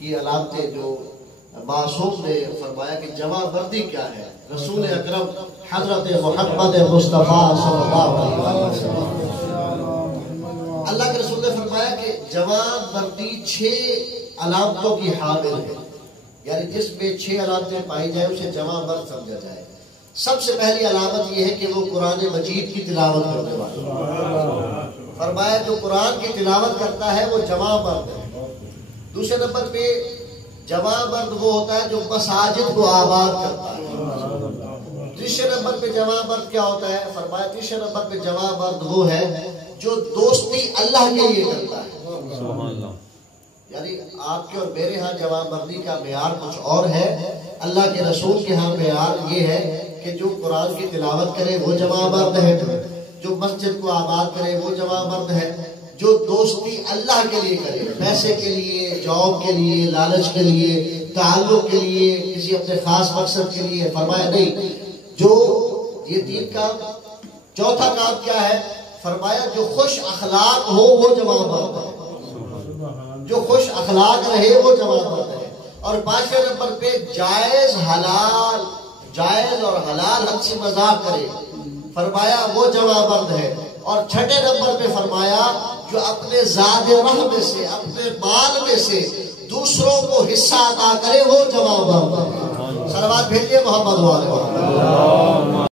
یہ علامتیں جو معصوم نے فرمایا کہ جمع مردی کیا ہے، رسول اکرم حضرت محمد مصطفیٰ صلی اللہ علیہ وسلم اللہ کے رسول نے فرمایا کہ جمع مردی 6 علامتوں کی حامل ہے، یعنی جس میں 6 علامتیں پائی جائیں اسے جمع مرد سمجھا جائے۔ سب سے پہلی علامت یہ ہے کہ وہ قرآن مجید کی تلاوت کرنے والا، فرمایا جو قرآن کی تلاوت کرتا ہے وہ جمع مرد ہے۔ دوسرے نمبر پہ جمع مرد وہ ہوتا ہے جو مساجد کو آباد کرتا ہے۔ تیسرے نمبر پہ جمع مرد کیا ہوتا ہے؟ فرمایا تیسرے نمبر پہ جمع مرد وہ ہے جو دوستی اللہ کے لیے کرتا ہے۔ یعنی آپ کے اور میرے ہاں جمع مردی کا معیار کچھ اور ہے، اللہ کے رسول کے ہاں معیار یہ ہے کہ جو قرآن کی تلاوت کرے وہ جمع مرد ہے، جو مسجد کو آباد کرے وہ جمع مرد ہے، جو دوستی اللہ کے لیے کرے، پیسے کے لیے، جاب کے لیے، لالچ کے لیے، تعلق کے لیے، کسی اپنے خاص مقصد کے لیے، فرمایا نہیں۔ جو یہ 3 کام۔ چوتھا کام کیا ہے؟ فرمایا جو خوش اخلاق ہو وہ جمع مرد ہے، جو خوش اخلاق رہے وہ جمع مرد ہے۔ اور 5ویں نمبر پہ جائز اور حلال ہنسی مذاق کرے، فرمایا وہ جمع مرد ہے۔ اور 6 نمبر پہ فرمایا جو اپنے زاد رحم میں سے، اپنے مال میں سے دوسروں کو حصہ عطا کرے وہ جمع مرد ہے۔ صلوات بھیجیے محمد والے۔